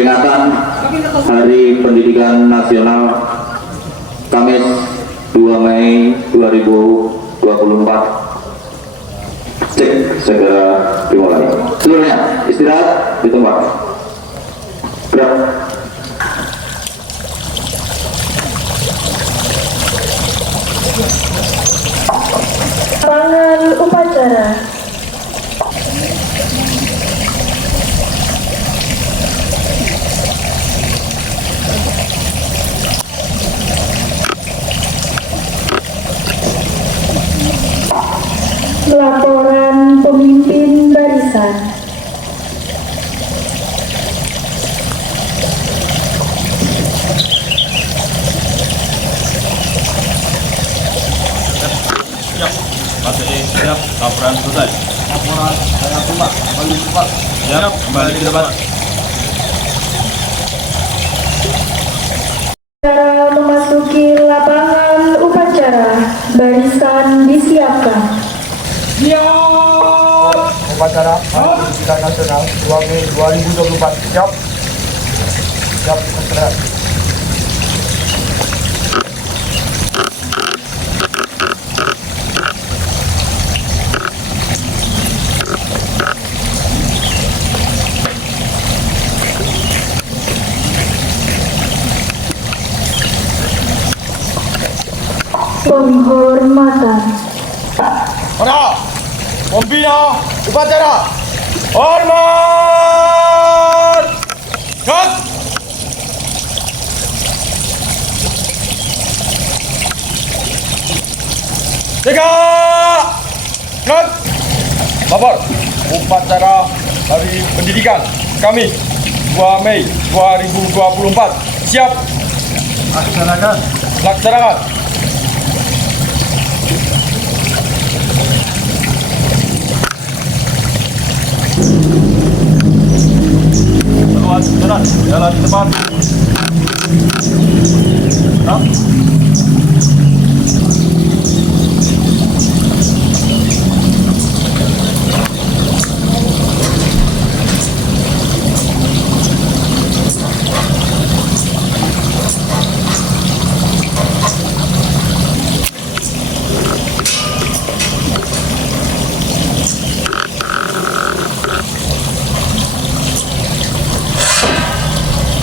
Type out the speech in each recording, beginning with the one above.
peringatan Hari Pendidikan Nasional Kamis 2 Mei 2024. Cek segera dimulai. Seluruhnya istirahat di tempat. Gerak. Lapangan upacara. Laporan pemimpin barisan. Siap, laporan selesai. Laporan saya terima, kembali ke tempat. Siap, kembali ke tempat. Cara memasuki lapangan upacara, barisan disiapkan. Upacara Hari Pendidikan Nasional 2 Mei 2024. Siap. Siap, segera. Penghormatan. Para pembina upacara, hormat. Cut. Tiga. Cut. Lapor upacara Hari Pendidikan Kamis 2 Mei 2024. Siap. Laksanakan. Laksanakan. Jalan, jalan di depan. Gerak.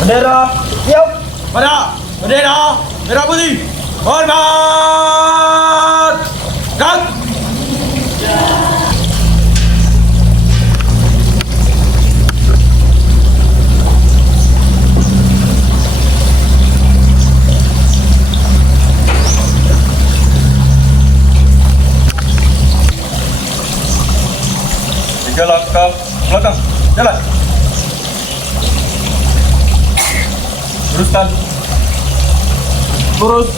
Bendera, siap. Pada bendera merah putih. Hormat. Gerak. Tiga langkah belakang, jalan. Luruskan. Lurus.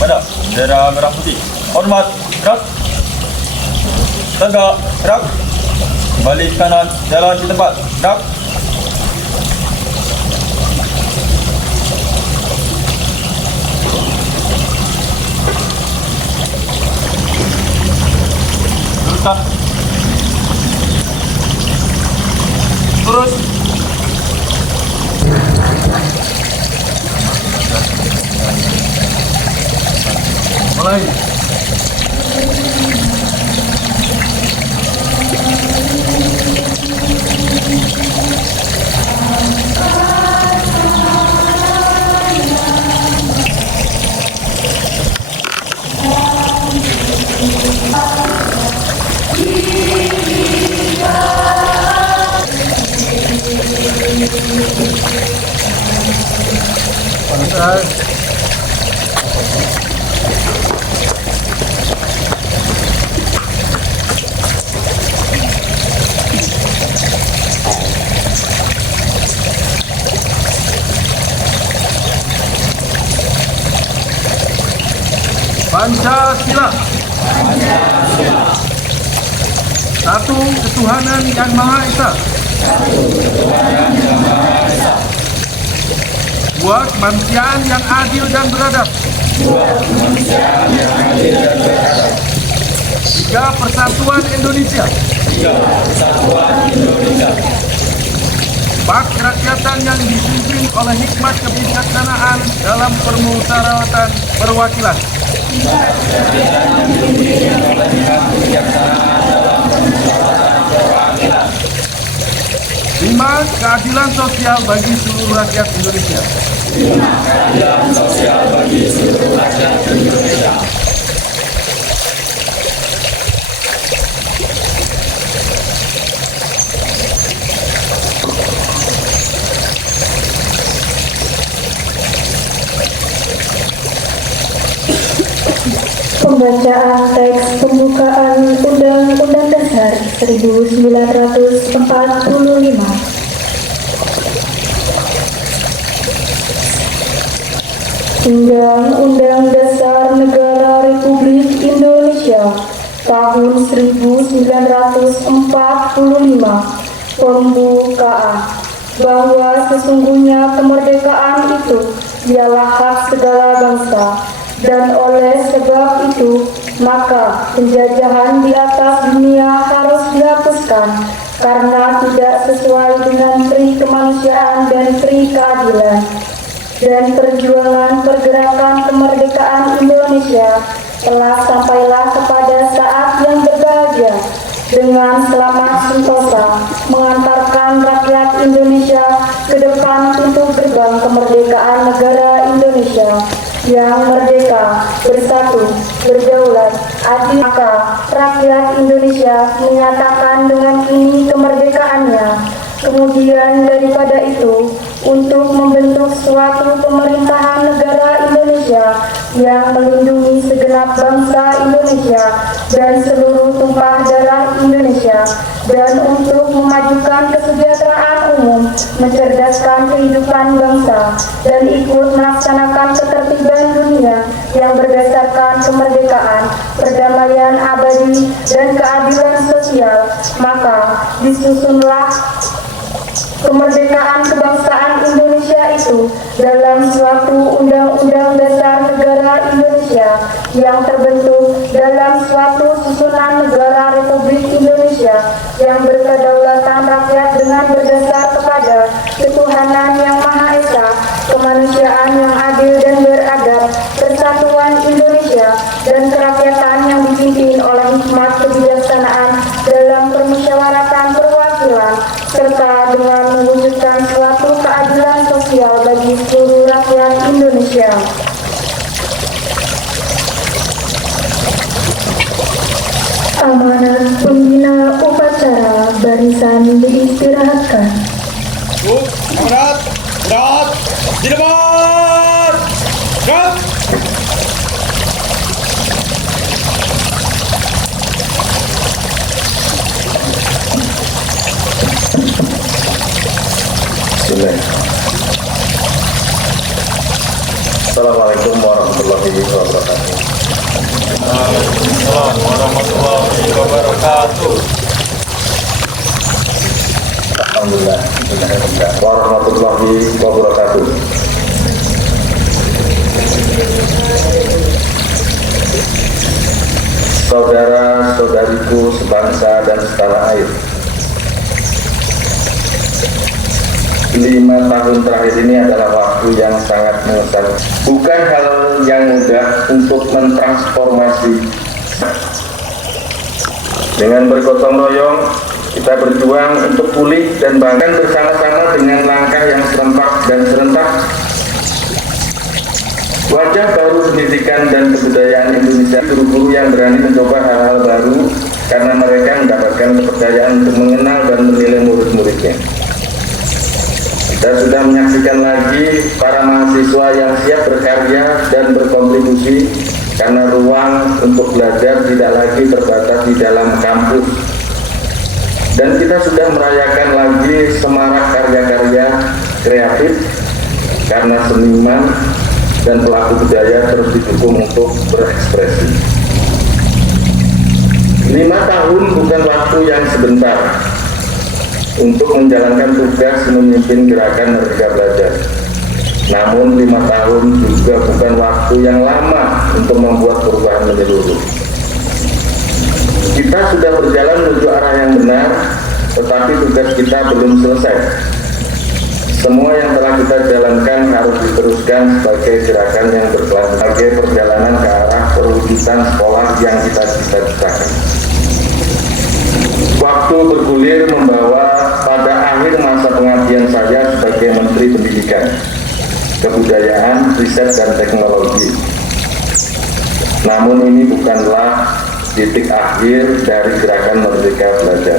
Pada bendera merah putih. Hormat. Gerak. Tegak. Gerak. Kembali ke kanan. Jalan di tempat. Gerak. Luruskan. Lurus. Mulai. Panas. Pancasila. Satu ketuhanan yang Maha Esa. Dua kemanusiaan yang adil dan beradab. Tiga persatuan Indonesia. Bak kerakyatan yang dipimpin oleh hikmat kebijaksanaan dalam permusyawaratan perwakilan. 5. Keadilan sosial bagi seluruh rakyat Indonesia. Pembacaan teks pembukaan Undang-Undang Dasar 1945. Undang-Undang Dasar Negara Republik Indonesia tahun 1945 pembukaan bahwa sesungguhnya kemerdekaan itu ialah hak segala bangsa, dan oleh sebab itu maka penjajahan di atas dunia harus dihapuskan karena tidak sesuai dengan pri kemanusiaan dan pri keadilan. Dan perjuangan pergerakan kemerdekaan Indonesia telah sampailah kepada saat yang berbahagia dengan selamat sentosa mengantarkan rakyat Indonesia ke depan pintu gerbang kemerdekaan negara Indonesia yang merdeka, bersatu, berdaulat, adil. Maka rakyat Indonesia menyatakan dengan ini kemerdekaannya. Kemudian daripada itu, untuk membentuk suatu pemerintahan negara Indonesia yang melindungi segenap bangsa Indonesia dan seluruh tumpah darah Indonesia, dan untuk memajukan kesejahteraan umum, mencerdaskan kehidupan bangsa, dan ikut melaksanakan ketertiban dunia yang berdasarkan kemerdekaan, perdamaian abadi, dan keadilan sosial, maka disusunlah kemerdekaan kebangsaan Indonesia itu dalam suatu Undang-Undang Dasar Negara Indonesia yang terbentuk dalam suatu susunan negara Republik Indonesia yang berkedaulatan rakyat dengan berdasar kepada ketuhanan yang Maha Esa, kemanusiaan yang adil dan beradab, persatuan Indonesia, dan kerakyatan yang dipimpin oleh hikmat kebijaksanaan dalam permusyawaratan perwakilan, serta dengan mewujudkan suatu keadilan sosial bagi seluruh rakyat Indonesia. Amanat pembina upacara barisan diistirahatkan. Berat, di depan, gerak. Assalamualaikum warahmatullahi wabarakatuh. Waalaikumsalam warahmatullahi wabarakatuh. Alhamdulillah. Warahmatullahi wabarakatuh. Saudara-saudariku sebangsa dan setanah air, 5 tahun terakhir ini adalah waktu yang sangat mengesankan. Bukan hal yang mudah untuk mentransformasi. Dengan bergotong royong, kita berjuang untuk pulih dan bahkan bersama-sama dengan langkah yang serentak. Wajah baru pendidikan dan kebudayaan Indonesia, guru-guru yang berani mencoba hal-hal baru karena mereka mendapatkan kepercayaan untuk mengenal dan menilai murid-muridnya. Kita sudah menyaksikan lagi para mahasiswa yang siap berkarya dan berkontribusi karena ruang untuk belajar tidak lagi terbatas di dalam kampus. Dan kita sudah merayakan lagi semarak karya-karya kreatif karena seniman dan pelaku budaya terus didukung untuk berekspresi. 5 tahun bukan waktu yang sebentar untuk menjalankan tugas memimpin gerakan Merdeka Belajar. Namun 5 tahun juga bukan waktu yang lama untuk membuat perubahan menyeluruh. Kita sudah berjalan menuju arah yang benar, tetapi tugas kita belum selesai. Semua yang telah kita jalankan harus diteruskan sebagai gerakan yang berkelanjutan, sebagai perjalanan ke arah perwujudan sekolah yang kita cita-citakan. Waktu bergulir membawa pada akhir masa pengabdian saya sebagai Menteri Pendidikan, Kebudayaan, Riset, dan Teknologi. Namun ini bukanlah titik akhir dari gerakan Merdeka Belajar.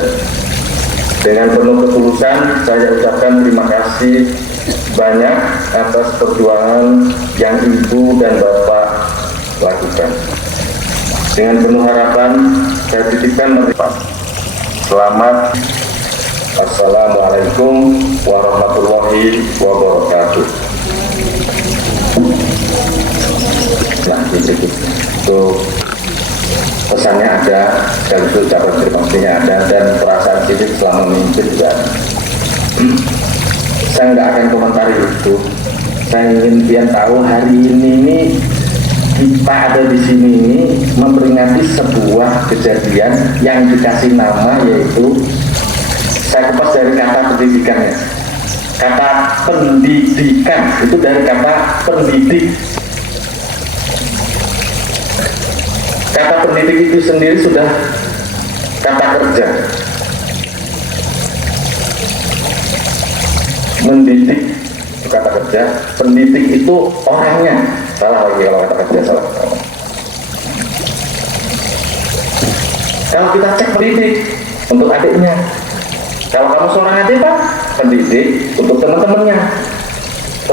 Dengan penuh ketulusan, saya ucapkan terima kasih banyak atas perjuangan yang Ibu dan Bapak lakukan. Dengan penuh harapan, saya titipkan selamat. Assalamualaikum warahmatullahi wabarakatuh. Nah, itu pesannya ada, sekaligus ucapan terima kasihnya ada, dan perasaan cilik selama memimpin juga ada. Saya nggak akan komentari itu. Saya ingin pian tahu hari ini kita ada di sini ini memperingati sebuah kejadian yang dikasih nama, yaitu saya kupas dari kata pendidikannya. Kata pendidikan itu dari kata pendidik. Kata pendidik itu sendiri sudah kata kerja. Mendidik itu kata kerja, pendidik itu orangnya. Salah lagi kalau kata kerja salah. Kalau kita cek pendidik untuk adiknya, kalau kamu seorang adik Pak, pendidik untuk teman-temannya.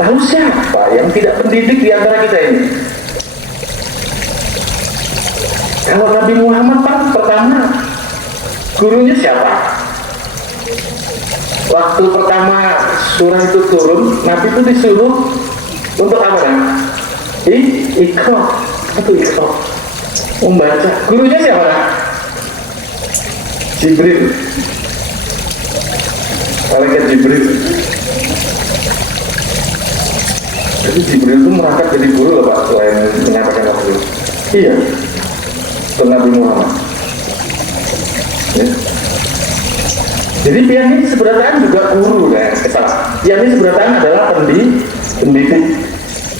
Lalu siapa yang tidak pendidik di antara kita ini? Kalau Nabi Muhammad Pak, pertama gurunya siapa? Waktu pertama surah itu turun, Nabi itu disuruh untuk apa kan? Iqra, itu Iqra, membaca. Gurunya siapa kan? Jibril, malaikat Jibril. Jadi Jibril itu merangkap jadi guru loh Pak, selain menyatakan waktu. Iya, ke Nabi Muhammad. Ya. Jadi pian ini sebenarnya juga guru kan, pian ini sebenarnya adalah pendidik.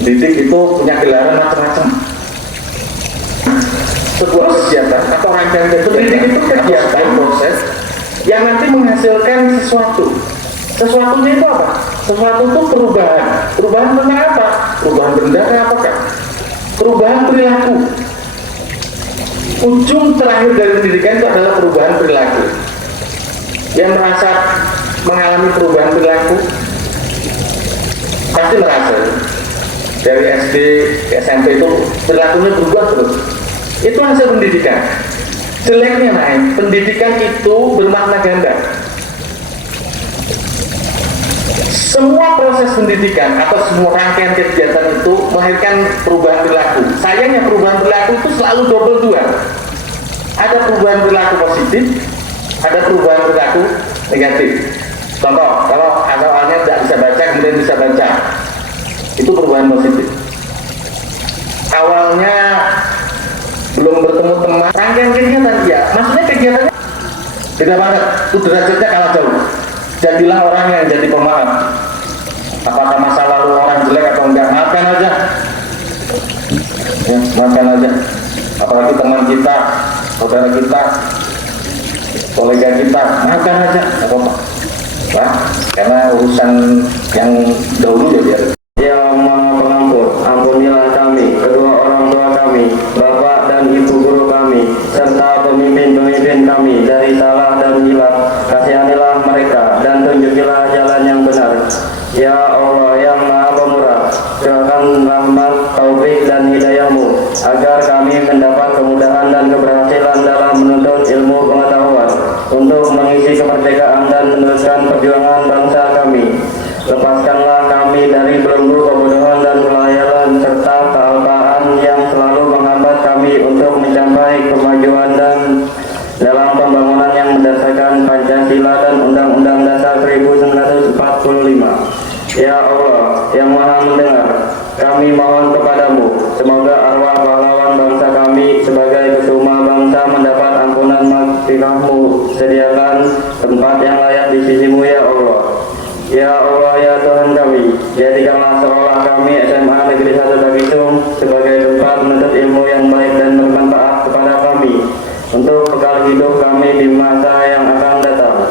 Pendidik itu punya gelaran macam-macam. Sebuah kegiatan atau rangkaian pendidik itu kegiatan proses yang nanti menghasilkan sesuatu. Sesuatunya itu apa? Sesuatu itu perubahan. Perubahan tentang apa? Perubahan benda apakah? Perubahan perilaku. Ujung terakhir dari pendidikan itu adalah perubahan perilaku. Yang merasa mengalami perubahan perilaku pasti merasa dari SD ke SMP itu perilakunya berubah terus. Itu hasil pendidikan. Jeleknya naik, pendidikan itu bermakna ganda. Semua proses pendidikan atau semua rangkaian kegiatan itu melahirkan perubahan perilaku. Sayangnya perubahan perilaku itu selalu double dua. Ada perubahan perilaku positif, ada perubahan perilaku negatif. Contoh, kalau awalnya tidak bisa baca, kemudian bisa baca, itu perubahan positif. Awalnya belum bertemu teman, rangkaian kegiatan, ya, maksudnya kegiatannya beda banget, itu derajatnya kalah jauh. Jadilah orang yang jadi pemaaf. Apakah masa lalu orang jelek atau enggak, maafkan aja. Ya, maafkan aja. Apalagi teman kita, saudara kita, kolega kita, maafkan aja, nggak apa-apa. Nah, karena urusan yang dahulu ya biar. Ya Maha Pengampun, ampunilah kami, kedua orang tua kami, bapak dan ibu guru kami, serta pemimpin-pemimpin kami dari salah dan hilaf. Kasihanilah mereka dan tunjukilah jalan yang benar. Ya Allah yang Maha Pemurah, curahkan rahmat, taufik dan hidayah-Mu agar kami mendapat kemudahan dan keberhasilan dalam menuntut ilmu pengetahuan untuk mengisi kemerdekaan dan meneruskan perjuangan bangsa kami. Lepaskanlah kami dari belenggu kebodohan dan kelayaran serta kealpaan yang selalu menghambat kami untuk mencapai kemajuan dan dalam pembangunan yang berdasarkan Pancasila dan Undang-Undang Dasar 1945. Ya Allah yang Maha Mendengar, kami mohon kepadamu, semoga arwah pahlawan bangsa kami sebagai kesuma bangsa mendapat ampunan maghfirah-Mu. Sediakan tempat yang layak di sisi-Mu ya Allah. Ya Allah, ya Tuhan kami, jadikanlah sekolah kami SMA Negeri 1 Tagitung sebagai tempat menuntut ilmu yang baik dan bermanfaat kepada kami untuk bekal hidup kami di masa yang akan datang.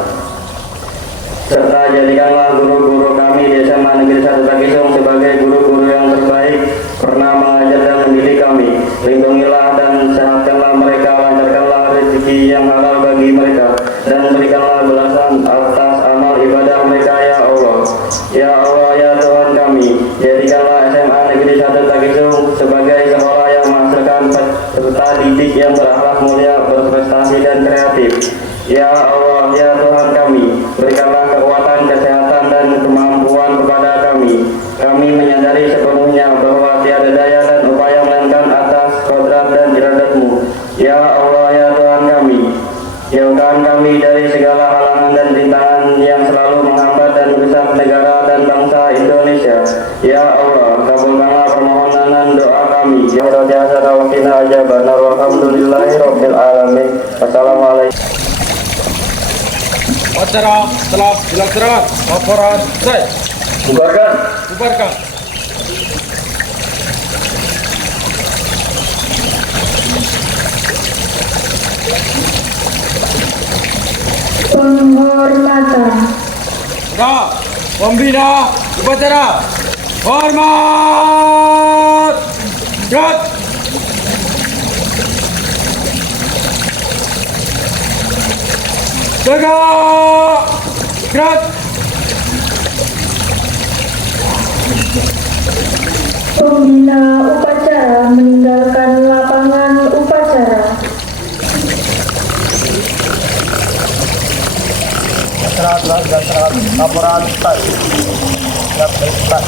Serta jadikanlah guru-guru kami di SMA Negeri 1 Tagitung sebagai guru-guru yang terbaik pernah mengajar dan mendidik kami. Lindungilah dan sehatkanlah mereka, lancarkanlah rezeki yang halal bagi mereka, dan berikanlah balasan atas amal ibadah mereka, ya Allah. Ya Allah, ya Tuhan kami, jadikanlah SMA Negeri 1 Tagitung sebagai sekolah yang menghasilkan peserta didik yang berakhlak mulia, berprestasi dan kreatif. Ya Allah, ya Tuhan kami, berikanlah kekuatan, kesehatan, dan kemampuan kepada kami. Kami menyadari sepenuhnya bahwa tiada daya dan upaya melainkan atas kodrat dan iradat-Mu. Ya Allah, ya Tuhan kami, jauhkan kami dari segala halangan dan rintangan yang selalu menghambat dan merusak negara dan bangsa Indonesia. Ya Allah, kabulkanlah permohonan dan doa kami. Ya Allah, ya Tuhan ajabana walhamdulillahirabbil alamin. Wassalamualaikum. Acara telah dilaksanakan. Laporan selesai. Bubarkan. Bubarkan. Penghormatan. Nah, pembina upacara. Hormat. Gerak. Tegak. Gerak. Pembina upacara meninggalkan lapangan upacara. Laksanakan laporan start. Siap, baik, start.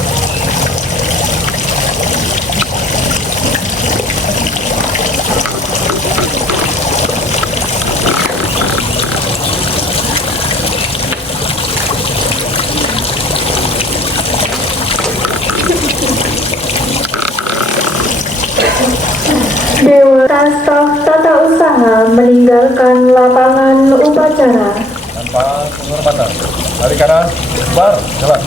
Dewan Staf Tata Usaha meninggalkan lapangan upacara. Tanpa penghormatan. Dari kanan, bar, jalan.